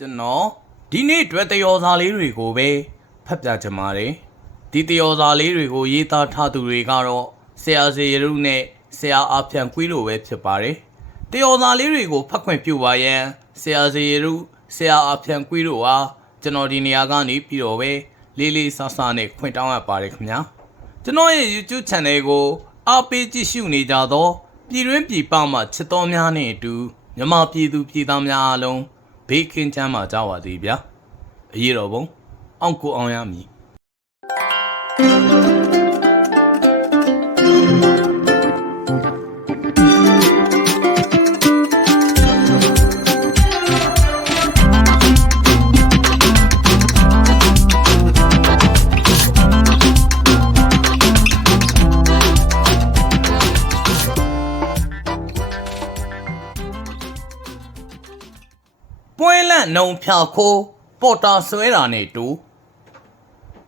ကျွန်တော်ဒီနေ့အတွက်တယောစာလေးတွေကိုပဲဖတ်ပြချင်ပါတယ်ဒီတယောစာလေးတွေကိုရေးသားထားသူတွေကတော့ဆရာစီရုနဲ့ဆရာအာဖြန်ကွေးလိုပဲဖြစ်ပါတယ်တယောစာလေးတွေကိုဖတ်ခွင့်ပြုပါရန်ဆရာစီရုဆရာအာဖြန်ကွေးလိုဟာကျွန်တော်ဒီနေရာကနေပြီးတော့ပဲလေးလေးဆဆနဲ့ခွင့်တောင်းရပါတယ်ခင်ဗျာကျွန်တော်ရဲ့ YouTube channel ကိုအားပေးကြည့်ရှုနေကြသောပြည်တွင်းပြည်ပမှချစ်တော်များနဲ့အတူမြန်မာပြည်သူပြည်သားများအားလုံး ဘေးကင်းချမ်းသာကြပါသည်ဗျာအရေးတော်ပုံအောင်ကိုအောင်ရမည် ပွဲလန့်နှုံဖြာခိုးပေါ်တာဆွဲတာနဲ့တူ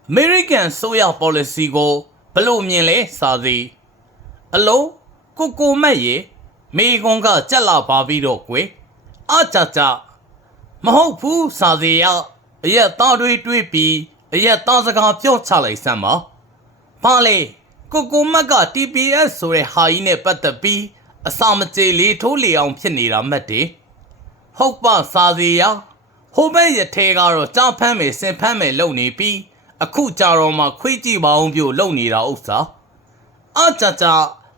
အမေရိကန်ဆိုရ policy ကိုဘယ်လို့မြင်လဲစာစီအလုံးကိုကိုမက်ရေမိကွန်ကကြက်လာပါပြီးတော့ကွယ်အကြကြမဟုတ်ဘူးစာစီရအရက်သားတွေတွေးပြီးအရက်သားစကားပြောချလိုက်စမ်းပါဘာလဲကိုကိုမက်က TPS ဆိုတဲ့ဟာကြီးနဲ့ပတ်သက်ပြီးအစာမကြေလေးထိုးလေအောင်ဖြစ်နေတာမှတ်တယ် ဟုတ်ပါစာစီရဟိုဘက်ရထဲကတော့ကြားဖမ်းမယ်စင်ဖမ်းမယ်လုပ်နေပြီးအခုကြတော့မှခွေးကြည့်ပါအောင်ပြို့လုပ်နေတာဥစ္စာအကြကြ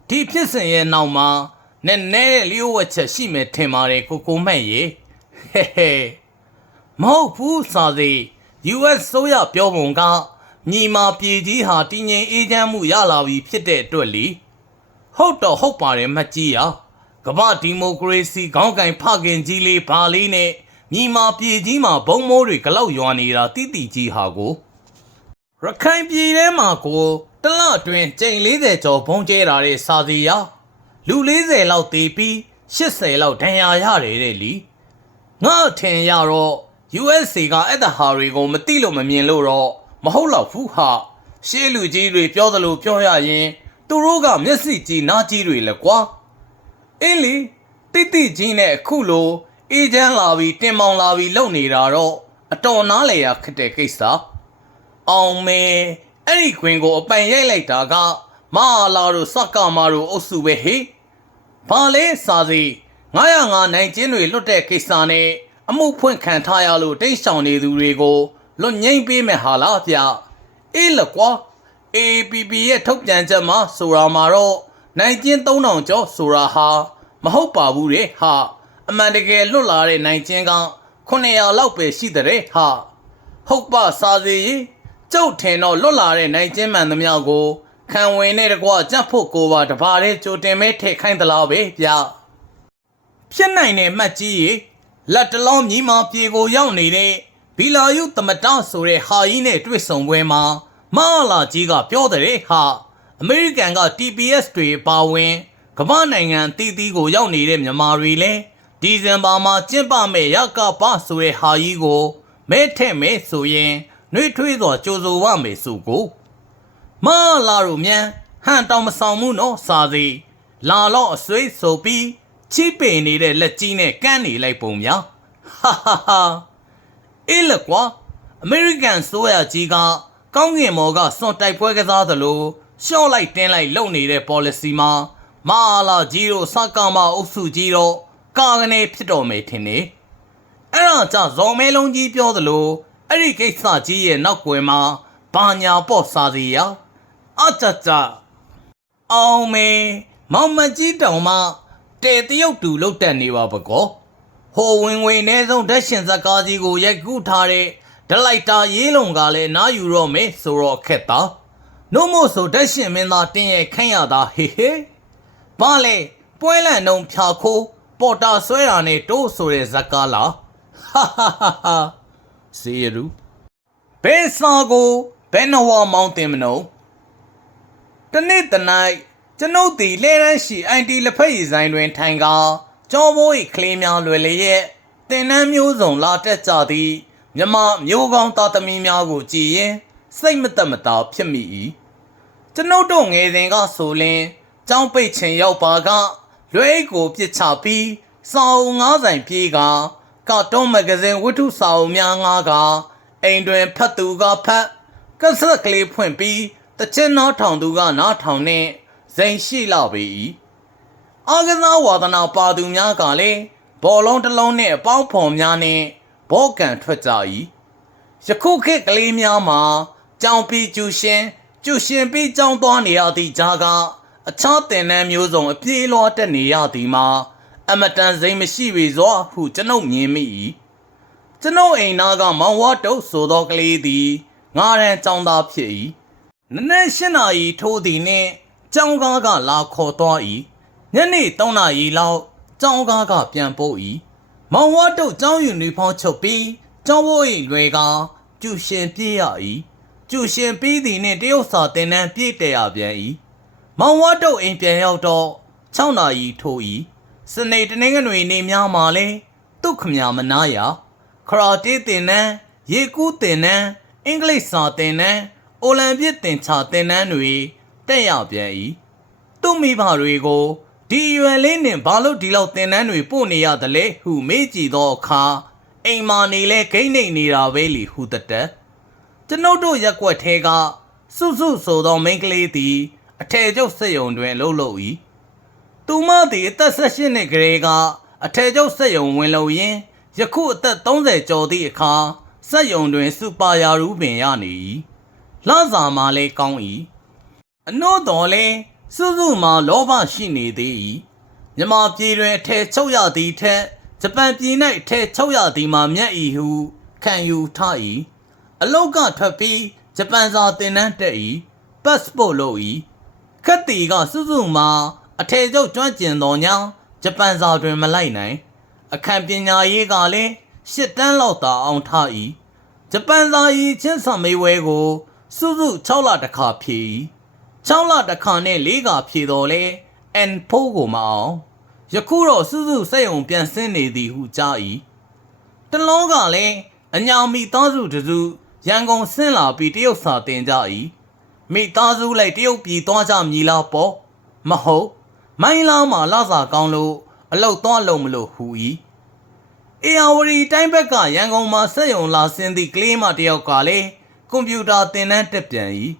ဒီဖြစ်စဉ်ရဲ့နောက်မှာနည်းနည်းတဲ့လျှို့ဝှက်ချက်ရှိမယ်ထင်ပါတယ်ကိုကိုမဲ့ရေဟဲဟဲမဟုတ်ဘူးစာစီ US ဆိုရပြောပုံကညီမာပြည်ကြီးဟာတည်ငြိမ်အေးချမ်းမှုရလာပြီဖြစ်တဲ့အတွက်လीဟုတ်တော့ဟုတ်ပါတယ်မကြီးရ ကမ္ဘာဒီမိုကရေစီခေါင်းကင်ဖခင်ကြီးလေးဘာလေးနဲ့ညီမာပြည်ကြီးမှာဘုံမိုးတွေဂလောက်ရွာနေတာတိတိကြီးဟာကိုရခိုင်ပြည်ထဲမှာကိုတလအတွင်းကျိန်40ကျော်ဘုံကျဲတာတဲ့စာစီရလူ40လောက်တေးပြီး80လောက်ဒဏ်ရာရတယ်တဲ့လीငါအထင်ရတော့ USA ကအဲ့ဒါဟာတွေကိုမသိလို့မမြင်လို့တော့မဟုတ်တော့ဘူးဟာရှေးလူကြီးတွေပြောသလိုပြောရရင်သူတို့ကမျက်စိကြီးနားကြီးတွေလဲကွာ အင်းလီတိတိကြီးနဲ့အခုလိုအေဂျင့်လာပြီးတင်မောင်လာပြီးလုံနေတာတော့အတော်နားလေရခက်တဲ့ကိစ္စအောင်မဲအဲ့ဒီခွင်ကိုအပိုင်ရိုက်လိုက်တာကမဟာလာတို့စက္ကမတို့အုပ်စုပဲဟေ့ဘာလဲစာစီ905နိုင်ကျင်းတွေလွတ်တဲ့ကိစ္စနဲ့အမှုဖွင့်ခံထားရလို့တိတ်ဆောင်နေသူတွေကိုလွတ်ငိမ့်ပေးမယ်ဟာလားဗျအေးလကွာ APP ရဲ့ထုတ်ပြန်ချက်မှာဆိုတာမှာတော့ နိုင်ကျင်း3000ကျော်ဆိုတာဟာမဟုတ်ပါဘူးတဲ့ဟာအမှန်တကယ်လွတ်လာတဲ့နိုင်ကျင်းက900လောက်ပဲရှိတဲ့ဟာဟုတ်ပါစာစီကြီးကျုပ်ထင်တော့လွတ်လာတဲ့နိုင်ကျင်းမှန်သမျှကိုခံဝင်တဲ့တကွကြက်ဖို့ကိုပါတပါးတဲ့ကြိုတင်မဲထည့်ခိုင်းသလားပဲဗျဖြစ်နိုင်တဲ့မှတ်ကြီးရေလက်တလုံးမြီးမပြေကိုရောက်နေတဲ့ဘီလာယုသမတဆိုတဲ့ဟာကြီးနဲ့တွေ့ဆုံပွဲမှာမဟာလာကြီးကပြောတဲ့ဟာ အမေရိကန်က TPS တွေပါဝင်ကမ္ဘာနိုင်ငံအသီးသီးကိုရောက်နေတဲ့မြန်မာတွေလည်းဒီဇင်ဘာမှာကျင်းပမဲ့ရကပဆိုတဲ့ဟာကြီးကိုမဲထည့်မဲဆိုရင်နှွေးထွေးစွာကြိုးဆိုရမယ်ဆိုကိုမလာတို့မြန်ဟန်တောင်မဆောင်မှုနော်စာစီလာတော့အစွေးဆိုပြီးချိပင်နေတဲ့လက်ကြီးနဲ့ကန်းနေလိုက်ပုံများဟာဟာဟာအေးလကွာအမေရိကန်ဆိုရကြီးကကောင်းကင်မော်ကစွန်တိုက်ပွဲကစားသလို ရှော့လိုက်တင်းလိုက်လုပ်နေတဲ့ policy မှာမဟာလာကြီးတို့စကားမအုပ်စုကြီးတော့ကာကနေဖြစ်တော်မယ်ထင်နေအဲ့ဒါကြောင့်ဇော်မဲလုံးကြီးပြောသလိုအဲ့ဒီကိစ္စကြီးရဲ့နောက်ွယ်မှာဘာညာပေါ့စာစီရအကြကြအောင်မေမောင်မကြီးတောင်မှတဲတရုတ်တူလုတ်တက်နေပါပကောဟိုဝင်ဝင်နေဆုံးဓာတ်ရှင်ဇကားကြီးကိုရိုက်ကူးထားတဲ့ဒလိုက်တာရေးလုံကလည်းနားယူတော့မေဆိုတော့ခက်တာ နို့မို့ဆိုဓာတ်ရှင်မင်းသားတင်းရဲ့ခန့်ရတာဟေဟေဘာလဲပွဲလန့်နှုံဖြာခိုးပေါ်တာဆွဲတာနဲ့တိုးဆိုတဲ့ဇကားလားဟာဟာဟာဟာစေရူဘယ်စာကိုဘယ်နဝမောင်းတင်မနှုံတနေ့တနိုင်ကျွန်ုပ်သည်လဲရန်ရှိ IT လက်ဖက်ရည်ဆိုင်တွင်ထိုင်ကာကြောဘိုး၏ကလေးများလွယ်လျက်တင်နန်းမျိုးစုံလာတက်ကြသည်မြမမျိုးကောင်းသားသမီးများကိုကြည်ရင် စိတ်မသက်မသာဖြစ်မိ၏ကျွန်ုပ်တို့ငယ်စဉ်ကဆိုလင်ကျောင်းပိတ်ချင်ရောက်ပါကလွဲကိုပြစ်ချပြီးစောင်းငားဆိုင်ပြေးကကာတွန်းမဂ္ဂဇင်းဝတ္ထုစာအုပ်များငါကအိမ်တွင်ဖတ်သူကဖတ်ကဆက်ကလေးဖွင့်ပြီးတချင်းနားထောင်သူကနားထောင်နှင့်ဇိမ်ရှိလာပေ၏အာကစားဝါဒနာပါသူများကလည်းဘောလုံးတစ်လုံးနှင့်အပေါင်းဖော်များနှင့်ဘောကန်ထွက်ကြ၏ယခုခေတ်ကလေးများမှာ ကြောင်ပြီးကျူရှင်ကျူရှင်ပြီးကြောင်းသွားနေရသည့်ကြားကအခြားတင်နန်းမျိုးစုံအပြေးလွှားတက်နေရသည်မှာအမတန်စိမ်မရှိပေစွာဟုကျွန်ုပ်မြင်မိ၏ကျွန်ုပ်အိမ်သားကမောင်ဝါတုတ်ဆိုသောကလေးသည်ငါရန်ကြောင်းသားဖြစ်၏နနက်၈နာရီထိုးသည်နှင့်ကြောင်းကားကလာခေါ်သွား၏ညနေ၃နာရီလောက်ကြောင်းကားကပြန်ပို့၏မောင်ဝါတုတ်ကြောင်းယူနီဖောင်းချုပ်ပြီးကျောင်းဝိုး၏လွယ်ကကျူရှင်ပြေးရ၏ ကျူရှင်ပြီးသည်နှင့်တရုတ်စာတင်တန်းပြေးတရပြန်၏မောင်ဝါတုတ်အိမ်ပြန်ရောက်တော့6နာရီထိုး၏စနေတနင်္ဂနွေနေ့များမှာလဲသူ့ခမညာမနာရခရာတေးတင်တန်းရေကူးတင်တန်းအင်္ဂလိပ်စာတင်တန်းအိုလံပစ်တင်ချတင်တန်းတွေတက်ရပြန်၏သူ့မိဘတွေကိုဒီရွယ်လေးနှင့်ဘာလို့ဒီလောက်တင်တန်းတွေပို့နေရသလဲဟုမေးကြည့်သောအခါအိမ်မာနေလဲဂိမ့်နေနေတာပဲလီဟုတတက် ကျွန်ုပ်တို့ရက်ွက်ထဲကစုစုဆိုသောမိန်းကလေးသည် အထည်ချုပ်စက်ယုံတွင်လှုပ်လှုပ်၏သူမသည်အသက်၁၈နှစ်ကလေးကအထည်ချုပ်စက်ယုံဝင်လို့ရင်းယခုအသက်30ကျော်သည့်အခါစက်ယုံတွင်စူပါယာရူပင်ရနေ၏လစာမှလည်းကောင်း၏အနို့တော်လဲစုစုမှလောဘရှိနေသေး၏မြမပြည်တွင်အထည်ချုပ်ရသည်ထက်ဂျပန်ပြည်၌အထည်ချုပ်ရသည်မှာမြတ်၏ဟုခံယူထား၏ အလုတ်ကထွက်ပြီးဂျပန်စာသင်တန်းတက်၏ပတ်စပို့လုပ်၏ခက်တီကစုစုမှအထည်ချုပ်ကျွမ်းကျင်တော်ညာဂျပန်စာတွင်မလိုက်နိုင် အခန့်ပညာရေးကလည်းရှစ်တန်းလောက်သာအောင်ထား၏ဂျပန်စာရေးချင်းဆံမေးဝဲကို စုစု6လတစ်ခါဖြေ၏6လတစ်ခါနဲ့၄ခါဖြေတော်လဲ N4 ကိုမအောင်ယခုတော့စုစုစိတ်ုံပြန်ဆင်းနေသည်ဟုကြား၏တလုံးကလည်းအညာမိသားစုတစု ရန်ကုန်ဆင်းလာပြီးတရုတ်စာတင်ကြ၏မိသားစုလိုက်တရုတ်ပြည်သွားကြမည်လားပေါ့မဟုတ်မိုင်းလာမှာလာစာကောင်းလို့အလောက်သွားလုံးမလို့ဟူ၏အေယာဝတီတိုင်းဘက်ကရန်ကုန်မှာစက်ရုံလာဆင်းသည့်ကလေးမတစ်ယောက်ကလည်းကွန်ပျူတာသင်တန်းတက်ပြန်၏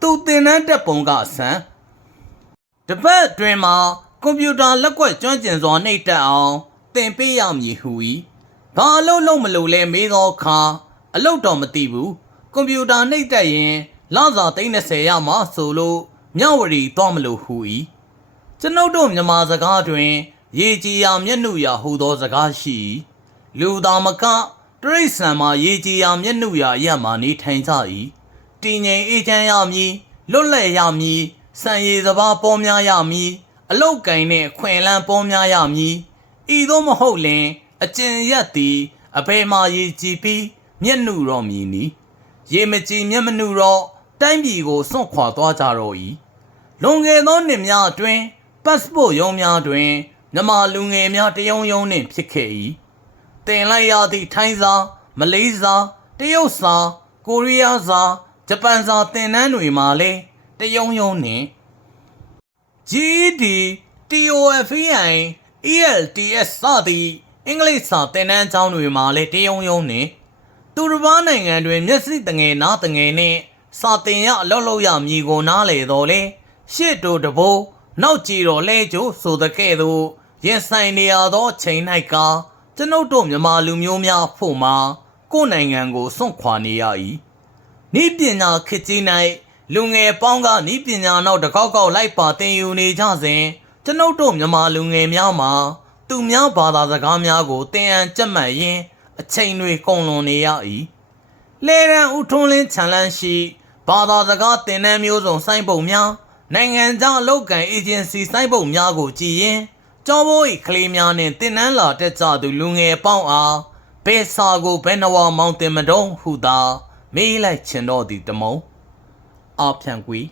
သူသင်တန်းတက်ပုံကအဆန်းတပတ်အတွင်းမှာကွန်ပျူတာလက်ကွက်ကျွမ်းကျင်စွာနှိပ်တက်အောင်သင်ပေးရမည်ဟူ၏ဘာအလုပ်လုပ်မလို့လဲမေးသောအခါ အလုပ်တော့မသိဘူးကွန်ပျူတာနှိပ်တက်ရင်လစာ30ရမှဆိုလို့မြဝတီသွားမလို့ဟူ၏ကျွန်ုပ်တို့မြန်မာစကားတွင် ရေကြည်ရာမျက်နှုရာဟူသောစကားရှိ၏လူသားမကတရိษံမှာရေကြည်ရာမျက်နှုရာအရက်မှာနေထိုင်ကြ၏တည်ငြိမ်အေးချမ်းရမည်လွတ်လပ်ရမည်စံရည်စဘာပေါ်များရမည်အလုတ်ကင်နှင့်ခွင်လန်းပေါ်များရမည်ဤသို့မဟုတ်လင် အကျင်ရက်သည်အဖေမာရေကြည်ပြီး မျက်နှုတော်မည်နီရေမကြည်မျက်မနှုတော့တိုင်းပြည်ကိုစွန့်ခွာသွားကြတော့၏လွန်ခဲ့သောနှစ်များအတွင်းပတ်စပို့ရုံးများတွင်မြန်မာလူငယ်များတယုံယုံနှင့်ဖြစ်ခဲ့၏တင်လိုက်ရသည့်ထိုင်းစာမလေးစာတရုတ်စာကိုရီးယားစာဂျပန်စာသင်တန်းတွေမှာလည်းတယုံယုံနှင့် GED TOEFL ELTS စသည့်အင်္ဂလိပ်စာသင်တန်းကျောင်းတွေမှာလည်းတယုံယုံနှင့် သူတစ်ပါးနိုင်ငံတွင် မျက်စိတငယ်နားတငယ်နှင့်စာသင်ရအလုပ်လုပ်ရမည်ကိုနားလေတော်လဲရှစ်တို့တဘိုးနောက်ကြည့်တော့လဲကျိုးဆိုတဲ့ကဲ့သို့ရင်ဆိုင်နေရသောချိန်၌ကကျွန်ုပ်တို့မြန်မာလူမျိုးများဖို့မှာကိုယ်နိုင်ငံကိုစွန့်ခွာနေရ၏ဤပညာခေတ်ကြီး၌လူငယ်ပေါင်းကဤပညာနောက်တစ်ခေါက်ခေါက်လိုက်ပါသင်ယူနေကြစဉ်ကျွန်ုပ်တို့မြန်မာလူငယ်များမှာ သူများဘာသာစကားများကိုသင်အံကြက်မှတ်ရင်း အချိန်တွေကုန်လွန်နေရ၏လေရန်ဦးထွန်းလင်းခြံလန်းရှိဘာသာစကားသင်တန်းမျိုးစုံစိုင်းပုံများနိုင်ငံခြားအလုပ်ကန်အေဂျင်စီစိုင်းပုံများကိုကြည်ရင်ကျောင်းဘိုး၏ကလေးများနှင့်တင်နန်းလာတက်ကြသူလူငယ်ပေါင်းအားဘယ်စာကိုဘယ်နှဝမောင်တင်မတုံးဟုသာမေးလိုက်ချင်တော့သည်တမုံအဖျံကွေး